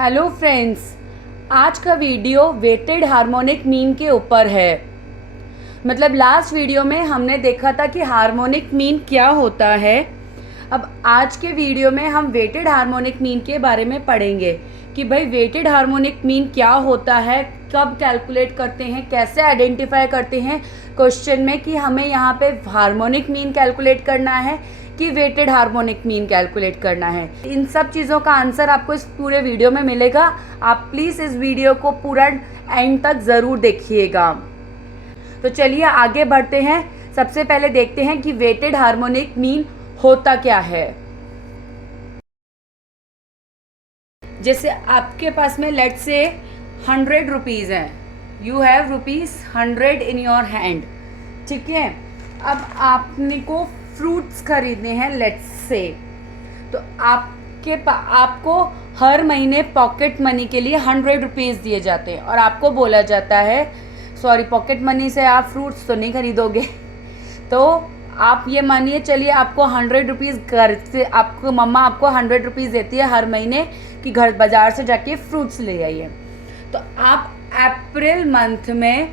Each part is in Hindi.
हेलो फ्रेंड्स, आज का वीडियो वेटेड हार्मोनिक मीन के ऊपर है। मतलब लास्ट वीडियो में हमने देखा था कि हार्मोनिक मीन क्या होता है। अब आज के वीडियो में हम वेटेड हार्मोनिक मीन के बारे में पढ़ेंगे कि भाई वेटेड हार्मोनिक मीन क्या होता है, कब कैलकुलेट करते हैं, कैसे आइडेंटिफाई करते हैं क्वेश्चन में कि हमें यहाँ पे हार्मोनिक मीन कैलकुलेट करना है कि वेटेड हार्मोनिक मीन कैलकुलेट करना है। इन सब चीज़ों का आंसर आपको इस पूरे वीडियो में मिलेगा। आप प्लीज़ इस वीडियो को पूरा एंड तक ज़रूर देखिएगा। तो चलिए आगे बढ़ते हैं। सबसे पहले देखते हैं कि वेटेड हार्मोनिक मीन होता क्या है। जैसे आपके पास में लेट से 100 रुपीज़ हैं, you have ₹100 in your hand, ठीक है। अब आपने को फ्रूट्स खरीदने हैं लेट्स से, तो आपको हर महीने पॉकेट मनी के लिए 100 रुपीज़ दिए जाते हैं और आपको बोला जाता है सॉरी पॉकेट मनी से आप फ्रूट्स तो नहीं खरीदोगे। तो आप ये मानिए चलिए आपको 100 रुपीज़ घर से आपको मम्मा आपको 100 रुपीज़ देती है हर महीने कि घर बाज़ार से जाके फ्रूट्स ले आइए। तो आप अप्रैल मंथ में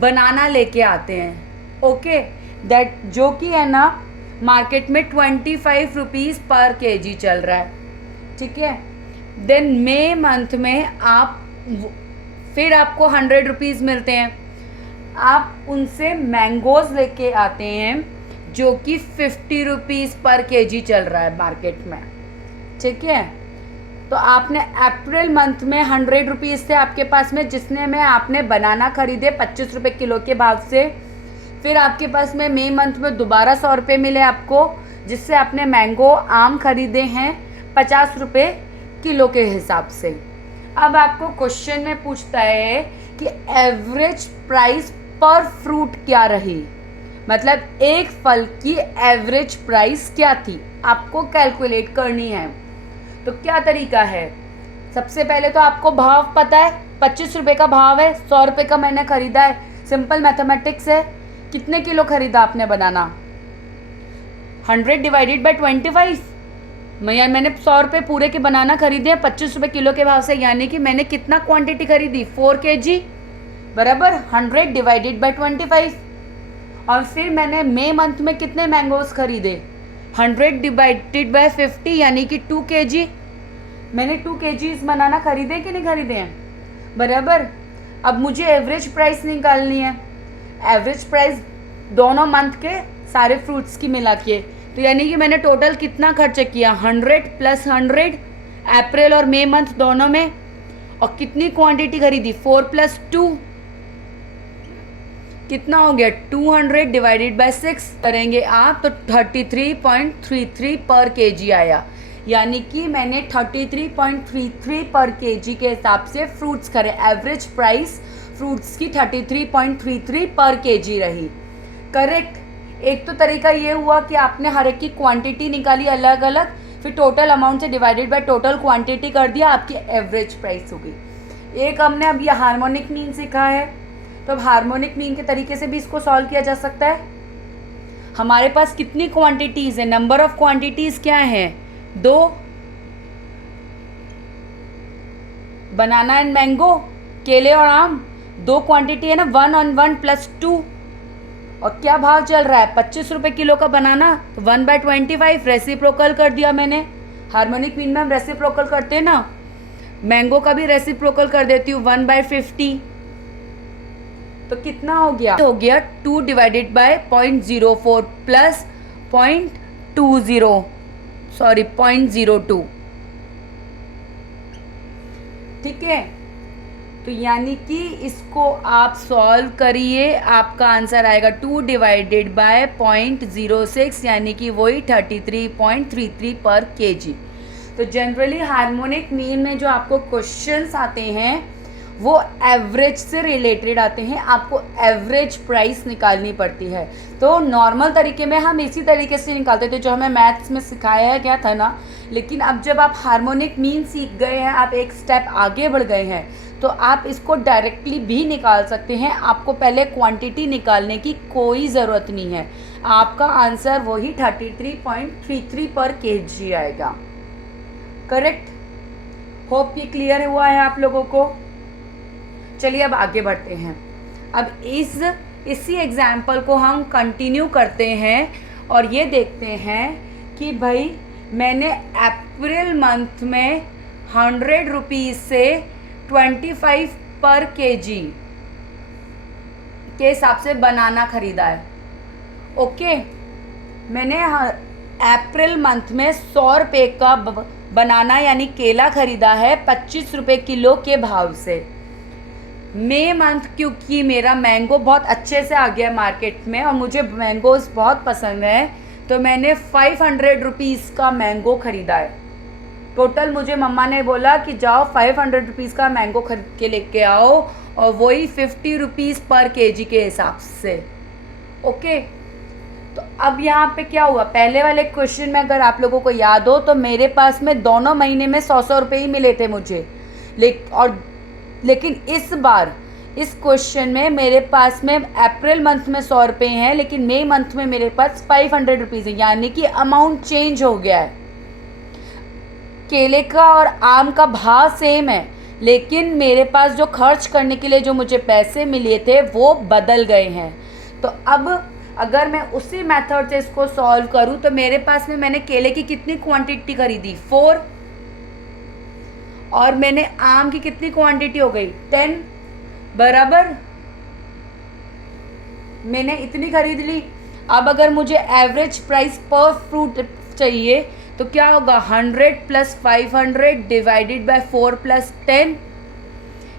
बनाना लेके आते हैं, ओके, दैट जो कि है ना मार्केट में 25 रुपीज़ पर केजी चल रहा है, ठीक है। देन मई मंथ में फिर आपको 100 रुपीज़ मिलते हैं। आप उनसे मैंगोज़ लेके आते हैं जो कि 50 रुपीज़ पर केजी चल रहा है मार्केट में, ठीक है। तो आपने अप्रैल मंथ में 100 रुपीज़ थे आपके पास में, जिसने में आपने बनाना खरीदे 25 रुपये किलो के भाव से। फिर आपके पास में मई मंथ में दोबारा 100 रुपये मिले आपको, जिससे आपने मैंगो आम खरीदे हैं 50 रुपये किलो के हिसाब से। अब आपको क्वेश्चन में पूछता है कि एवरेज प्राइस पर फ्रूट क्या रही, मतलब एक फल की एवरेज प्राइस क्या थी, आपको कैलकुलेट करनी है। तो क्या तरीका है, सबसे पहले तो आपको भाव पता है, 25 रुपये का भाव है, 100 रुपये का मैंने खरीदा है, सिंपल मैथमेटिक्स है। कितने किलो खरीदा आपने बनाना, 100 डिवाइडेड बाई 25। मैंने 100 रुपये पूरे के बनाना खरीदे हैं 25 रुपये किलो के भाव से, यानी कि मैंने कितना क्वांटिटी खरीदी, 4 kg बराबर 100 डिवाइडेड बाई 25। और फिर मैंने मई मंथ में कितने मैंगोज खरीदे, 100 डिवाइडेड बाई 50 यानी कि 2 kg। मैंने 2 kg बनाना खरीदे कि नहीं खरीदे हैं, बराबर। अब मुझे एवरेज प्राइस निकालनी है, एवरेज प्राइस दोनों मंथ के सारे फ्रूट्स की मिला के, तो यानी कि मैंने टोटल कितना खर्च किया, 100 + 100 अप्रैल और मई मंथ दोनों में। और कितनी क्वांटिटी खरीदी, 4 + 2 कितना हो गया, 200 डिवाइडेड बाय 6 करेंगे आप तो 33.33 पर केजी आया, यानी कि मैंने 33.33 पर केजी के हिसाब से फ्रूट्स खरीदे। एवरेज प्राइस फ्रूट्स की 33.33 पर केजी रही, करेक्ट। एक तो तरीका ये हुआ कि आपने हर एक की क्वांटिटी निकाली अलग अलग, फिर टोटल अमाउंट से डिवाइडेड बाय टोटल क्वांटिटी कर दिया, आपकी एवरेज प्राइस हो गई। एक हमने अब ये हार्मोनिक मीन सीखा है, तो अब हार्मोनिक मीन के तरीके से भी इसको सॉल्व किया जा सकता है। हमारे पास कितनी क्वांटिटीज़ है, नंबर ऑफ क्वांटिटीज़ क्या है, 2, बनाना एंड मैंगो, केले और आम, 2 क्वांटिटी है ना, 1 और 1 + 2। और क्या भाव चल रहा है, 25 रुपये किलो का बनाना, तो 1/25 रेसिप्रोकल कर दिया मैंने। हार्मोनिक मीन में हम रेसिप्रोकल करते हैं ना, मैंगो का भी रेसिप्रोकल कर देती हूँ 1/50। तो कितना हो गया 2 डिवाइडेड बाय 0.04 प्लस 0.02, ठीक है। तो यानी कि इसको आप सॉल्व करिए, आपका आंसर आएगा 2 डिवाइडेड बाय 0.06 यानी कि वही 33.33 पर केजी। तो जनरली हार्मोनिक मीन में जो आपको क्वेश्चंस आते हैं वो एवरेज से रिलेटेड आते हैं, आपको एवरेज प्राइस निकालनी पड़ती है। तो नॉर्मल तरीके में हम इसी तरीके से निकालते थे जो हमें मैथ्स में सिखाया गया था ना, लेकिन अब जब आप हार्मोनिक मीन सीख गए हैं, आप एक स्टेप आगे बढ़ गए हैं, तो आप इसको डायरेक्टली भी निकाल सकते हैं। आपको पहले क्वांटिटी निकालने की कोई ज़रूरत नहीं है, आपका आंसर वही 33.33 पर केजी आएगा, करेक्ट। होप ये क्लियर हुआ है आप लोगों को। चलिए अब आगे बढ़ते हैं। अब इसी एग्जाम्पल को हम कंटिन्यू करते हैं और ये देखते हैं कि भाई मैंने अप्रैल मंथ में 100 रुपीज़ से 25 पर केजी के हिसाब से बनाना ख़रीदा है। ओके, मैंने अप्रैल मंथ में 100 रुपये का बनाना यानी केला ख़रीदा है 25 रुपये किलो के भाव से। मई मंथ क्योंकि मेरा मैंगो बहुत अच्छे से आ गया मार्केट में और मुझे मैंगोज़ बहुत पसंद है, तो मैंने 500 रुपीज़ का मैंगो ख़रीदा है। टोटल मुझे मम्मा ने बोला कि जाओ 500 रुपीज़ का मैंगो खरीद के लेके आओ और वही 50 रुपीज़ पर केजी के हिसाब से। ओके, तो अब यहाँ पे क्या हुआ, पहले वाले क्वेश्चन में अगर आप लोगों को याद हो तो मेरे पास में दोनों महीने में 100 रुपये ही मिले थे मुझे, लेकिन इस बार इस क्वेश्चन में मेरे पास में अप्रैल मंथ में 100 रुपये हैं, लेकिन मई मंथ में मेरे पास 500 रुपीज़ है, यानी कि अमाउंट चेंज हो गया है। केले का और आम का भाव सेम है, लेकिन मेरे पास जो खर्च करने के लिए जो मुझे पैसे मिले थे वो बदल गए हैं। तो अब अगर मैं उसी मेथड से इसको सॉल्व करूं तो मेरे पास में मैंने केले की कितनी क्वांटिटी खरीदी 4, और मैंने आम की कितनी क्वांटिटी हो गई 10, बराबर मैंने इतनी खरीद ली। अब अगर मुझे एवरेज प्राइस पर फ्रूट चाहिए तो क्या होगा 100 + 500 डिवाइडेड बाय 4 + 10,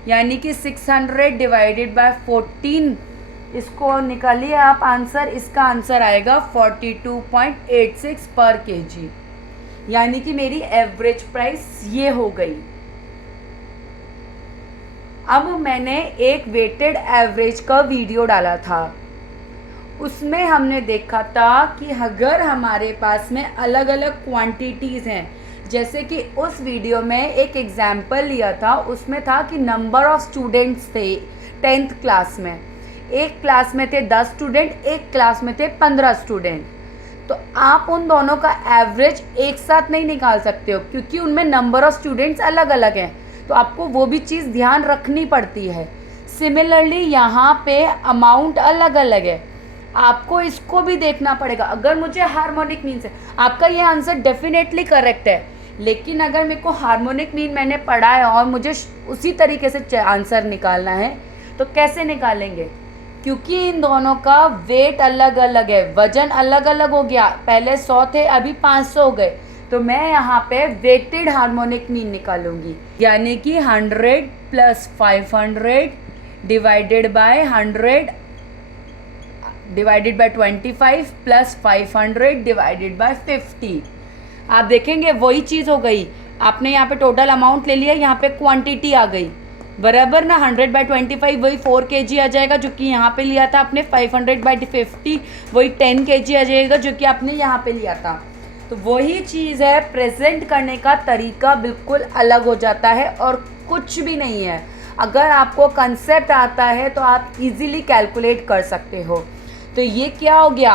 यानी कि 600 डिवाइडेड बाय 14। इसको निकालिए आप आंसर, इसका आंसर आएगा 42.86 पर केजी, यानी कि मेरी एवरेज प्राइस ये हो गई। अब मैंने एक वेटेड एवरेज का वीडियो डाला था, उसमें हमने देखा था कि अगर हमारे पास में अलग अलग क्वांटिटीज़ हैं, जैसे कि उस वीडियो में एक एग्जाम्पल लिया था, उसमें था कि नंबर ऑफ़ स्टूडेंट्स थे 10th क्लास में, एक क्लास में थे 10 स्टूडेंट, एक क्लास में थे 15 स्टूडेंट। तो आप उन दोनों का एवरेज एक साथ नहीं निकाल सकते हो, क्योंकि उनमें नंबर ऑफ़ स्टूडेंट्स अलग अलग हैं, तो आपको वो भी चीज़ ध्यान रखनी पड़ती है। सिमिलरली यहाँ पे अमाउंट अलग अलग है, आपको इसको भी देखना पड़ेगा। अगर मुझे हार्मोनिक मीन से, आपका ये आंसर डेफिनेटली करेक्ट है, लेकिन अगर मेरे को हार्मोनिक मीन मैंने पढ़ा है और मुझे उसी तरीके से आंसर निकालना है तो कैसे निकालेंगे, क्योंकि इन दोनों का वेट अलग अलग है, वजन अलग अलग हो गया। पहले 100 थे, अभी 500 हो गए, तो मैं यहाँ पे वेटेड हार्मोनिक मीन निकालूंगी, यानी कि 100 + 500 divided by 100 divided by 25 + 500 divided by 50। आप देखेंगे वही चीज़ हो गई, आपने यहाँ पे टोटल अमाउंट ले लिया, यहाँ पे क्वांटिटी आ गई, बराबर ना। 100/25 वही 4 kg आ जाएगा, जो कि यहाँ पे लिया था आपने। 500/50 वही 10 kg आ जाएगा, जो कि आपने यहाँ पे लिया था। तो वही चीज़ है, प्रेजेंट करने का तरीका बिल्कुल अलग हो जाता है और कुछ भी नहीं है। अगर आपको कंसेप्ट आता है तो आप इजीली कैलकुलेट कर सकते हो। तो ये क्या हो गया,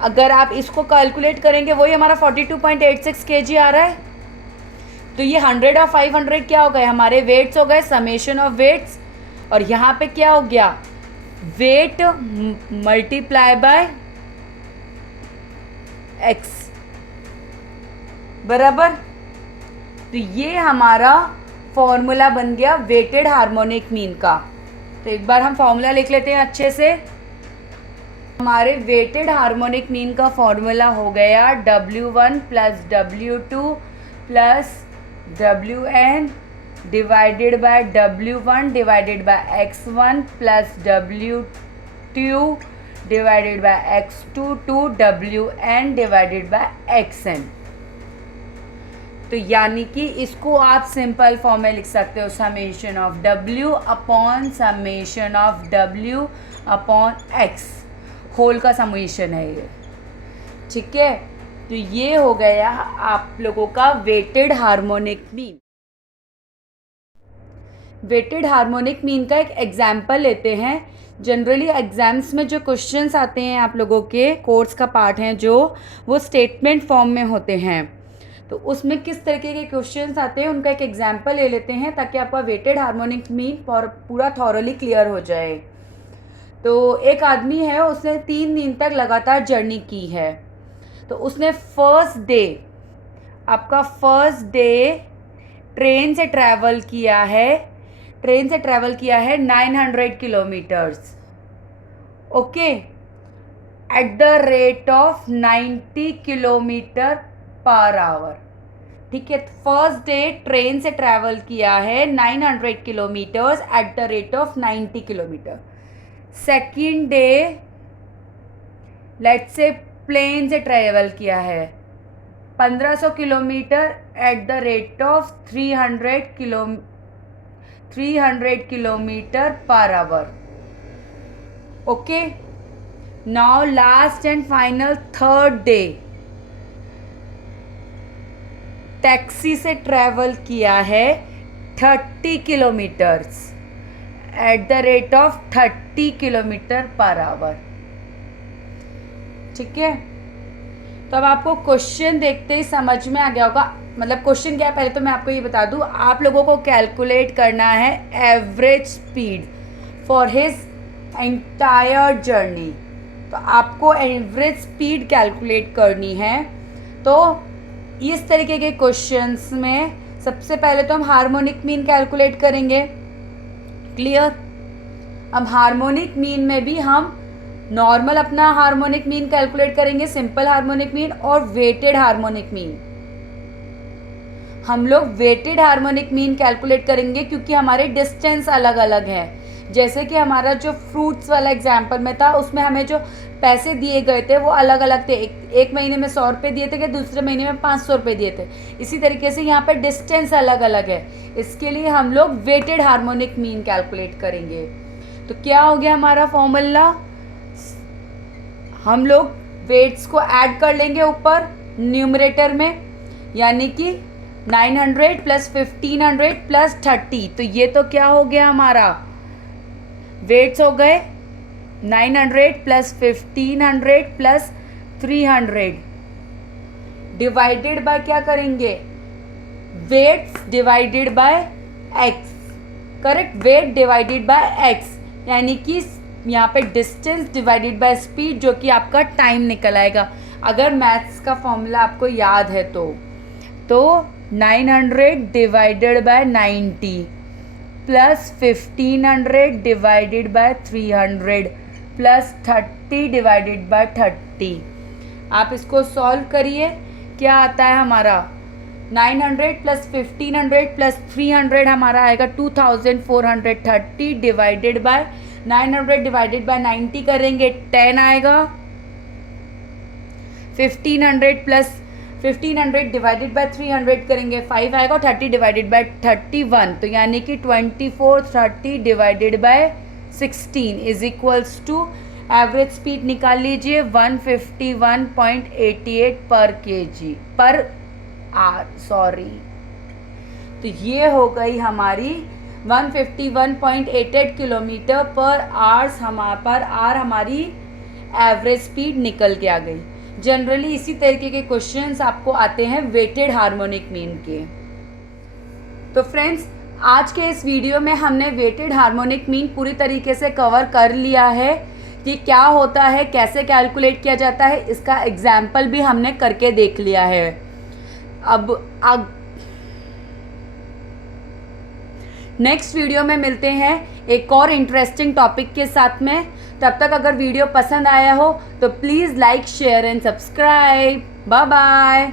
अगर आप इसको कैलकुलेट करेंगे वही हमारा 42.86 kg आ रहा है। तो ये 100 और 500 क्या हो गए, हमारे वेट्स हो गए, समेशन ऑफ वेट्स। और यहाँ पे क्या हो गया, वेट मल्टीप्लाई बाय एक्स, बराबर। तो ये हमारा फॉर्मूला बन गया वेटेड हार्मोनिक मीन का। तो एक बार हम फॉर्मूला लिख लेते हैं अच्छे से। हमारे वेटेड हार्मोनिक मीन का फॉर्मूला हो गया W1 + W2 + WN divided by W1 divided by X1 + W2 divided by X2 to WN divided by XN। तो यानी कि इसको आप सिंपल फॉर्म में लिख सकते हो, summation of W upon summation of W upon X, whole का समेशन है ये, ठीक है। तो ये हो गया आप लोगों का weighted harmonic mean. Weighted harmonic mean का एक एग्जाम्पल लेते हैं। जनरली एग्जाम्स में जो क्वेश्चंस आते हैं आप लोगों के कोर्स का पार्ट हैं जो, वो स्टेटमेंट फॉर्म में होते हैं। तो उसमें किस तरीके के क्वेश्चंस आते हैं उनका एक एग्जांपल ले लेते हैं ताकि आपका वेटेड हार्मोनिक मीन पूरा थॉरली क्लियर हो जाए। तो एक आदमी है, उसने 3 दिन तक लगातार जर्नी की है। तो उसने फर्स्ट डे ट्रेन से ट्रैवल किया है 900 kilometres, okay, at the rate of 90 kilometre per hour. ठीक है, फर्स्ट डे ट्रेन से ट्रैवल किया है 900 kilometres at the rate of 90 kilometre. Second day let's say plane से ट्रैवल किया है 1500 kilometre at the rate of 300 kilometre per hour, okay. Now last and final third day taxi से ट्रैवल किया है 30 kilometres at the rate of 30 kilometre per hour. ठीक है, तो अब आपको क्वेश्चन देखते ही समझ में आ गया होगा। मतलब क्वेश्चन क्या है, पहले तो मैं आपको ये बता दूं, आप लोगों को कैलकुलेट करना है average speed for his entire journey. तो आपको एवरेज स्पीड कैलकुलेट करनी है। तो इस तरीके के क्वेश्चंस में सबसे पहले तो हम हार्मोनिक मीन कैलकुलेट करेंगे, क्लियर। अब हार्मोनिक मीन में भी हम नॉर्मल अपना हार्मोनिक मीन कैलकुलेट करेंगे, सिंपल हार्मोनिक मीन और वेटेड हार्मोनिक मीन। हम लोग वेटेड हार्मोनिक मीन कैलकुलेट करेंगे क्योंकि हमारे डिस्टेंस अलग अलग है। जैसे कि हमारा जो फ्रूट्स वाला एग्जाम्पल में था, उसमें हमें जो पैसे दिए गए थे वो अलग अलग थे। एक महीने में 100 रुपये दिए थे कि दूसरे महीने में 500 रुपये दिए थे। इसी तरीके से यहाँ पे डिस्टेंस अलग अलग है, इसके लिए हम लोग वेटेड हार्मोनिक मीन कैलकुलेट करेंगे। तो क्या हो गया हमारा फॉर्मूला, हम लोग वेट्स को ऐड कर लेंगे ऊपर न्यूमरेटर में, यानी कि 900 प्लस 1500 प्लस 30। तो ये तो क्या हो गया हमारा, वेट्स हो गए 900 प्लस 1500 प्लस 300 डिवाइडेड बाय क्या करेंगे, weights divided by x, correct, weight divided by x, यानी कि यहाँ पे डिस्टेंस डिवाइडेड बाय स्पीड, जो कि आपका टाइम निकल आएगा। अगर मैथ्स का फॉर्मूला आपको याद है तो 900 divided by 90 plus 1500 divided by 300 plus 30 divided by 30। आप इसको सॉल्व करिए, क्या आता है हमारा 900 प्लस 1500 प्लस 300 हमारा आएगा 2430 डिवाइडेड बाय 900 डिवाइडेड बाय 90 करेंगे 10 आएगा। 1500 डिवाइडेड बाय 300 करेंगे 5 आएगा। 30 डिवाइडेड बाय 31, तो यानी कि 2430 divided by 16 is equals to, average speed निकाल लीजिए 151.88 पर केजी पर आर, सॉरी। तो ये हो गई हमारी 151.88 किलोमीटर पर आर हमारी एवरेज स्पीड निकल के आ गई। जनरली इसी तरीके के क्वेश्चंस आपको आते हैं वेटेड हार्मोनिक मीन के। तो फ्रेंड्स, आज के इस वीडियो में हमने वेटेड हार्मोनिक मीन पूरी तरीके से कवर कर लिया है कि क्या होता है, कैसे कैलकुलेट किया जाता है, इसका एग्जाम्पल भी हमने करके देख लिया है। अब नेक्स्ट वीडियो में मिलते हैं एक और इंटरेस्टिंग टॉपिक के साथ में। तब तक अगर वीडियो पसंद आया हो तो please like, share and subscribe. Bye bye.